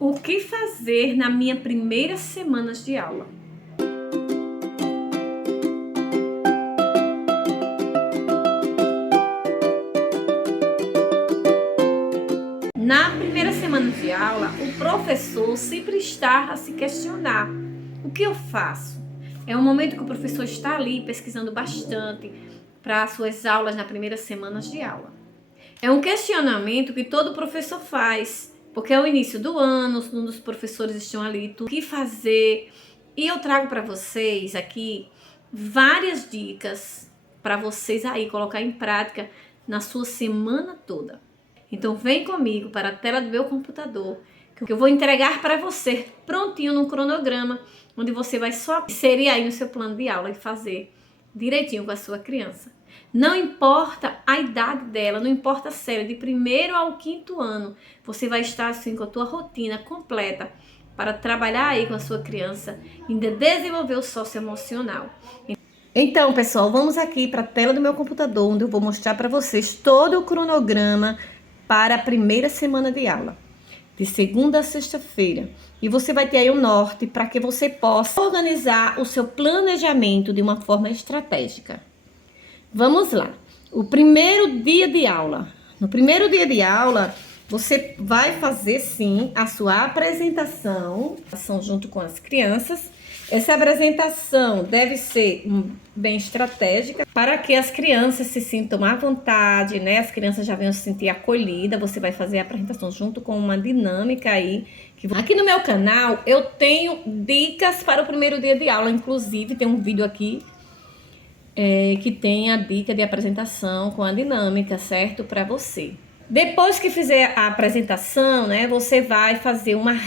O que fazer na minha primeira semana de aula? Na primeira semana de aula, o professor sempre está a se questionar: o que eu faço? É um momento que o professor está ali pesquisando bastante para as suas aulas na primeira semana de aula. É um questionamento que todo professor faz, porque é o início do ano, um dos professores estão ali, o que fazer? E eu trago para vocês aqui várias dicas para vocês aí colocar em prática na sua semana toda. Então vem comigo para a tela do meu computador, que eu vou entregar para você prontinho num cronograma, onde você vai só inserir aí no seu plano de aula e fazer direitinho com a sua criança. Não importa a idade dela, não importa a série, de 1º ao 5º ano, você vai estar assim com a tua rotina completa para trabalhar aí com a sua criança e desenvolver o socioemocional. Então, pessoal, vamos aqui para a tela do meu computador, onde eu vou mostrar para vocês todo o cronograma para a primeira semana de aula, de segunda a sexta-feira. E você vai ter aí o norte para que você possa organizar o seu planejamento de uma forma estratégica. Vamos lá. O primeiro dia de aula. No primeiro dia de aula, você vai fazer sim a sua apresentação junto com as crianças. Essa apresentação deve ser bem estratégica para que as crianças se sintam à vontade, né? As crianças já venham se sentir acolhidas. Você vai fazer a apresentação junto com uma dinâmica aí. Aqui no meu canal eu tenho dicas para o primeiro dia de aula. Inclusive tem um vídeo aqui que tem a dica de apresentação com a dinâmica, certo? Para você. Depois que fizer a apresentação, né, você vai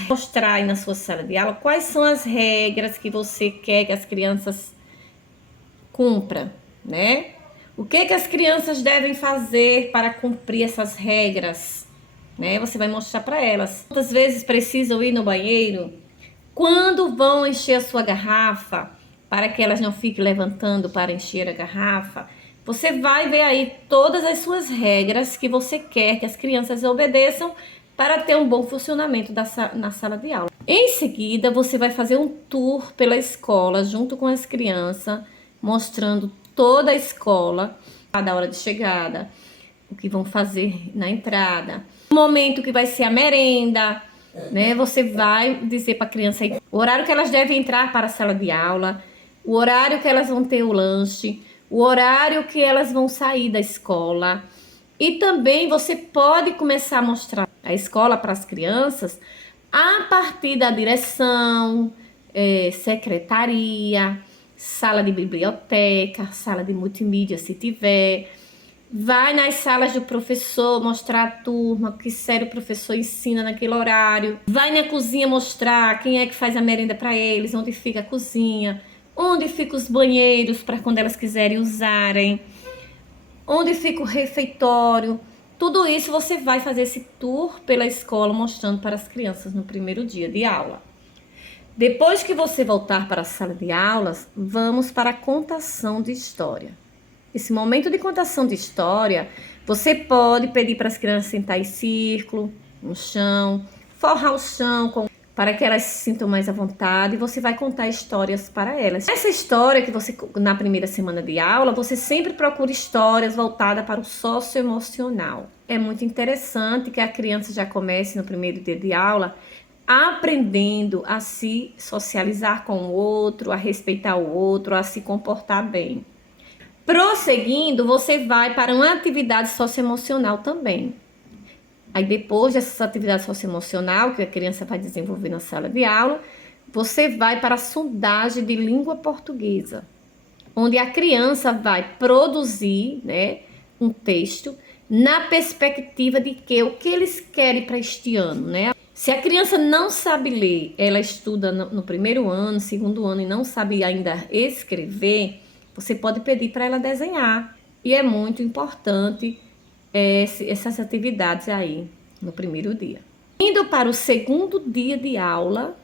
mostrar aí na sua sala de aula quais são as regras que você quer que as crianças cumpram, né? O que as crianças devem fazer para cumprir essas regras, né? Você vai mostrar para elas. Quantas vezes precisam ir no banheiro? Quando vão encher a sua garrafa? Para que elas não fiquem levantando para encher a garrafa. Você vai ver aí todas as suas regras que você quer que as crianças obedeçam para ter um bom funcionamento na sala de aula. Em seguida, você vai fazer um tour pela escola junto com as crianças, mostrando toda a escola, a hora de chegada, o que vão fazer na entrada, o momento que vai ser a merenda, né? Você vai dizer para a criança aí o horário que elas devem entrar para a sala de aula, o horário que elas vão ter o lanche, o horário que elas vão sair da escola. E também você pode começar a mostrar a escola para as crianças a partir da direção, secretaria, sala de biblioteca, sala de multimídia se tiver. Vai nas salas do professor mostrar a turma, que sério o professor ensina naquele horário. Vai na cozinha mostrar quem é que faz a merenda para eles, onde fica a cozinha, onde ficam os banheiros para quando elas quiserem usarem, onde fica o refeitório. Tudo isso você vai fazer esse tour pela escola mostrando para as crianças no primeiro dia de aula. Depois que você voltar para a sala de aulas, vamos para a contação de história. Esse momento de contação de história, você pode pedir para as crianças sentar em círculo, no chão, forrar o chão para que elas se sintam mais à vontade, e você vai contar histórias para elas. Essa história que você, na primeira semana de aula, você sempre procura histórias voltadas para o socioemocional. É muito interessante que a criança já comece no primeiro dia de aula aprendendo a se socializar com o outro, a respeitar o outro, a se comportar bem. Prosseguindo, você vai para uma atividade socioemocional também. Aí depois dessa atividade socioemocional que a criança vai desenvolver na sala de aula, você vai para a sondagem de língua portuguesa, onde a criança vai produzir, né, um texto na perspectiva de o que eles querem para este ano, né? Se a criança não sabe ler, ela estuda no primeiro ano, segundo ano e não sabe ainda escrever, você pode pedir para ela desenhar. E é muito importante essas atividades aí no primeiro dia. Indo para o segundo dia de aula,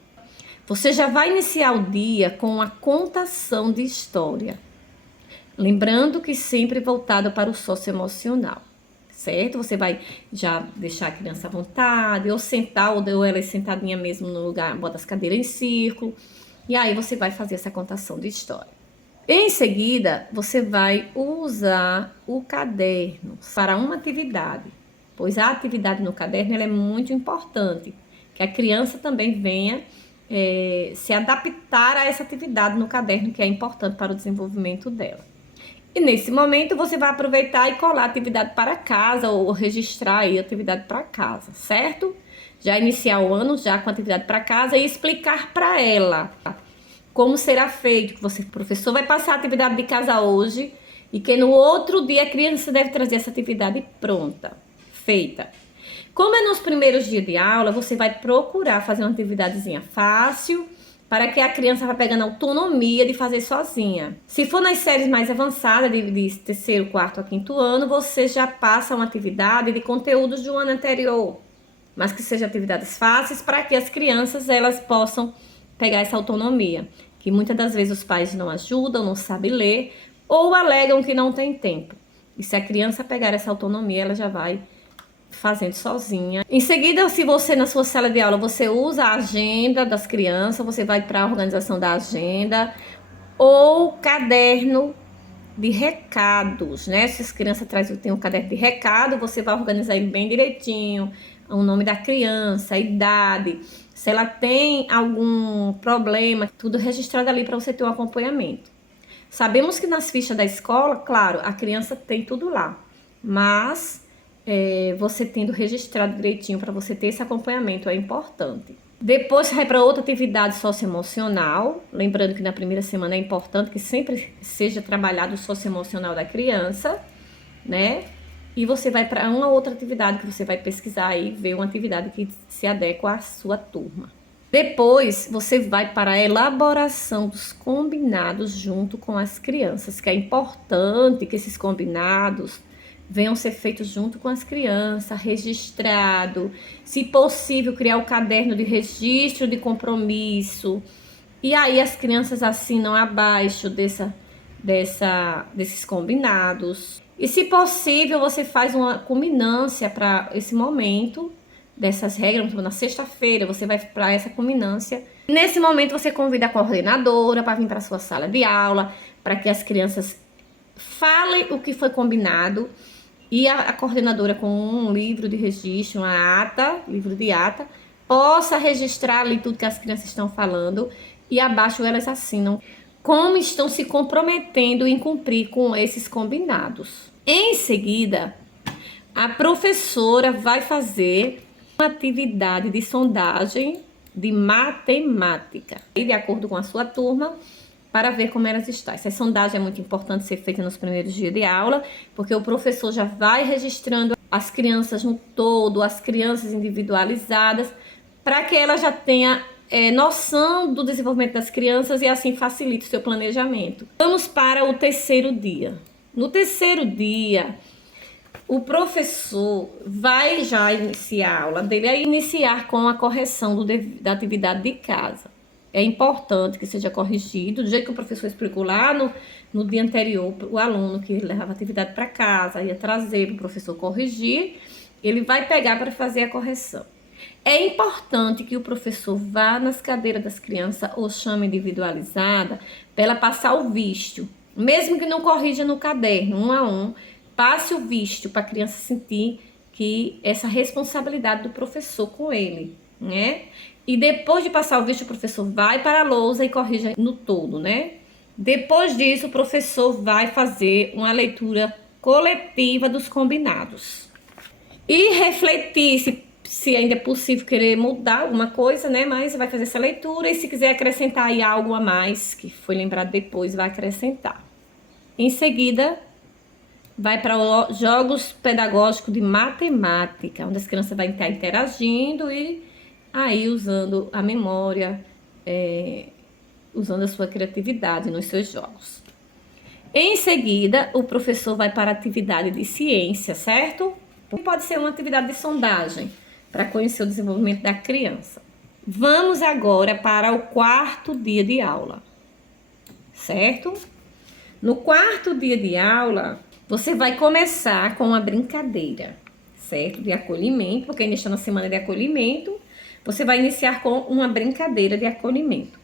você já vai iniciar o dia com a contação de história. Lembrando que sempre voltado para o socioemocional. certo? Você vai já deixar a criança à vontade, ou sentar, ou ela é sentadinha mesmo no lugar, bota as cadeiras em círculo, e aí você vai fazer essa contação de história. Em seguida, você vai usar o caderno para uma atividade, pois a atividade no caderno ela é muito importante, que a criança também venha se adaptar a essa atividade no caderno, que é importante para o desenvolvimento dela. E nesse momento você vai aproveitar e colar a atividade para casa ou registrar aí a atividade para casa, certo? Já iniciar o ano já com a atividade para casa e explicar para ela como será feito, que você, professor, vai passar a atividade de casa hoje e que no outro dia a criança deve trazer essa atividade pronta, feita. Como é nos primeiros dias de aula, você vai procurar fazer uma atividadezinha fácil, para que a criança vá pegando autonomia de fazer sozinha. Se for nas séries mais avançadas, de terceiro, quarto a quinto ano, você já passa uma atividade de conteúdos do ano anterior, mas que sejam atividades fáceis para que as crianças elas possam pegar essa autonomia, que muitas das vezes os pais não ajudam, não sabem ler ou alegam que não tem tempo. E se a criança pegar essa autonomia, ela já vai fazendo sozinha. Em seguida, se você na sua sala de aula você usa a agenda das crianças, você vai para a organização da agenda ou caderno de recados, né? Se as crianças têm um caderno de recado, você vai organizar ele bem direitinho, o nome da criança, a idade, se ela tem algum problema, tudo registrado ali para você ter um acompanhamento. Sabemos que nas fichas da escola, claro, a criança tem tudo lá, mas você tendo registrado direitinho para você ter esse acompanhamento é importante. Depois vai para outra atividade socioemocional, lembrando que na primeira semana é importante que sempre seja trabalhado o socioemocional da criança, né? E você vai para uma outra atividade que você vai pesquisar aí, ver uma atividade que se adequa à sua turma. Depois você vai para a elaboração dos combinados junto com as crianças, que é importante que esses combinados venham ser feitos junto com as crianças, registrado, se possível criar o caderno de registro de compromisso, e aí as crianças assinam abaixo desses combinados, e se possível você faz uma culminância para esse momento, dessas regras, na sexta-feira você vai para essa culminância, nesse momento você convida a coordenadora para vir para a sua sala de aula, para que as crianças falem o que foi combinado, e a coordenadora com um livro de registro, uma ata, livro de ata, possa registrar ali tudo que as crianças estão falando e abaixo elas assinam como estão se comprometendo em cumprir com esses combinados. Em seguida, a professora vai fazer uma atividade de sondagem de matemática, de acordo com a sua turma, para ver como elas estão. Essa sondagem é muito importante ser feita nos primeiros dias de aula, porque o professor já vai registrando as crianças no todo, as crianças individualizadas, para que ela já tenha noção do desenvolvimento das crianças e assim facilite o seu planejamento. Vamos para o terceiro dia. No terceiro dia, o professor vai já iniciar a aula dele, é iniciar com a correção da atividade de casa. É importante que seja corrigido, do jeito que o professor explicou lá no dia anterior, o aluno que levava a atividade para casa, ia trazer para o professor corrigir, ele vai pegar para fazer a correção. É importante que o professor vá nas cadeiras das crianças ou chame individualizada para ela passar o visto, mesmo que não corrija no caderno, um a um, passe o visto para a criança sentir que essa responsabilidade do professor com ele, né? E depois de passar o visto, o professor vai para a lousa e corrige no todo, né? Depois disso, o professor vai fazer uma leitura coletiva dos combinados. E refletir se ainda é possível querer mudar alguma coisa, né? Mas vai fazer essa leitura e se quiser acrescentar aí algo a mais, que foi lembrado depois, vai acrescentar. Em seguida, vai para os jogos pedagógicos de matemática, onde as crianças vão estar interagindo e aí usando a memória, usando a sua criatividade nos seus jogos. Em seguida, o professor vai para a atividade de ciência, certo? Pode ser uma atividade de sondagem, para conhecer o desenvolvimento da criança. Vamos agora para o quarto dia de aula, certo? No quarto dia de aula, Você vai começar com uma brincadeira, certo? De acolhimento, porque ainda está na semana de acolhimento. Você vai iniciar com uma brincadeira de acolhimento.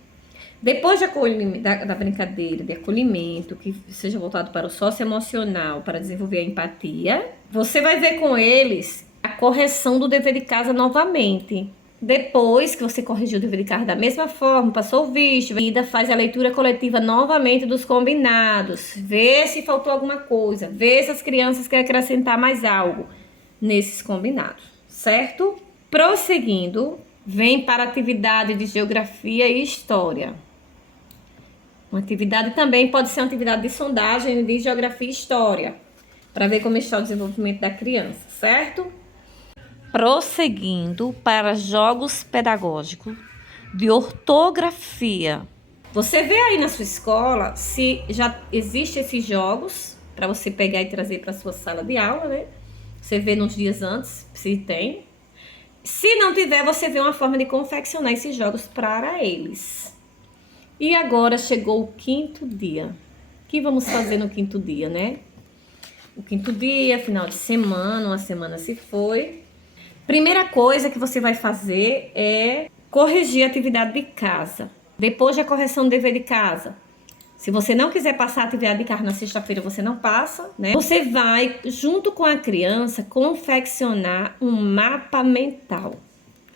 Depois da brincadeira de acolhimento, que seja voltado para o socioemocional, para desenvolver a empatia, você vai ver com eles a correção do dever de casa novamente. Depois que você corrigiu o dever de casa da mesma forma, passou o visto, ainda faz a leitura coletiva novamente dos combinados, vê se faltou alguma coisa, vê se as crianças querem acrescentar mais algo nesses combinados, certo? Prosseguindo, vem para a atividade de geografia e história. Uma atividade também pode ser uma atividade de sondagem de geografia e história, para ver como está o desenvolvimento da criança, certo? Prosseguindo para jogos pedagógicos de ortografia. Você vê aí na sua escola se já existem esses jogos para você pegar e trazer para a sua sala de aula, né? Você vê nos dias antes se tem. Se não tiver, você vê uma forma de confeccionar esses jogos para eles. E agora chegou o 5º dia. O que vamos fazer no 5º dia, né? O 5º dia, final de semana, uma semana se foi. Primeira coisa que você vai fazer é corrigir a atividade de casa. Depois da correção do dever de casa. Se você não quiser passar a atividade de casa na sexta-feira, você não passa, né? Você vai, junto com a criança, confeccionar um mapa mental,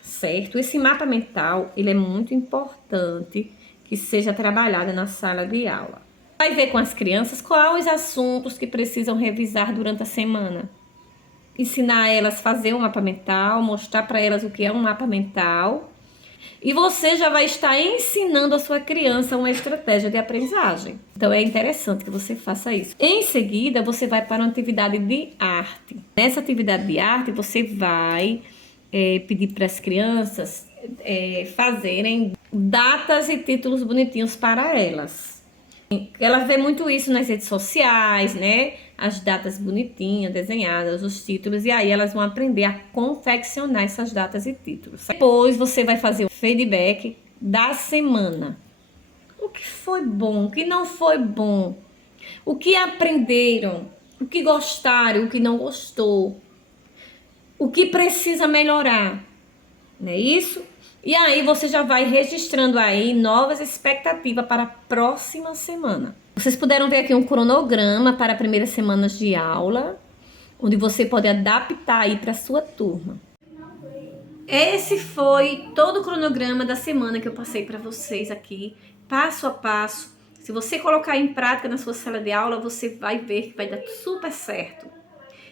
certo? Esse mapa mental, ele é muito importante que seja trabalhado na sala de aula. Vai ver com as crianças quais os assuntos que precisam revisar durante a semana. Ensinar elas a fazer um mapa mental, mostrar para elas o que é um mapa mental. E você já vai estar ensinando a sua criança uma estratégia de aprendizagem. Então é interessante que você faça isso. Em seguida, você vai para uma atividade de arte. Nessa atividade de arte, você vai pedir para as crianças fazerem datas e títulos bonitinhos para elas. Ela vê muito isso nas redes sociais, né? As datas bonitinhas, desenhadas, os títulos, e aí elas vão aprender a confeccionar essas datas e títulos. Depois você vai fazer o feedback da semana. O que foi bom, o que não foi bom, o que aprenderam, o que gostaram, o que não gostou, o que precisa melhorar, não é isso? E aí você já vai registrando aí novas expectativas para a próxima semana. Vocês puderam ver aqui um cronograma para as primeiras semanas de aula, onde você pode adaptar aí para a sua turma. Esse foi todo o cronograma da semana que eu passei para vocês aqui, passo a passo. Se você colocar em prática na sua sala de aula, você vai ver que vai dar super certo.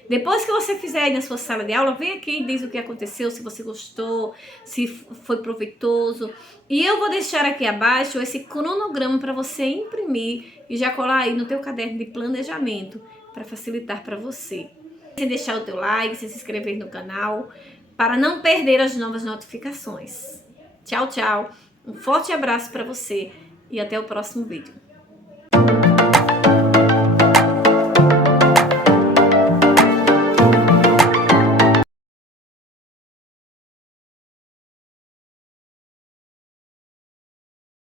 Depois que você fizer aí na sua sala de aula, vem aqui e diz o que aconteceu, se você gostou, se foi proveitoso. E eu vou deixar aqui abaixo esse cronograma para você imprimir e já colar aí no teu caderno de planejamento para facilitar para você. Sem deixar o teu like, se inscrever no canal, para não perder as novas notificações. Tchau, tchau. Um forte abraço para você e até o próximo vídeo.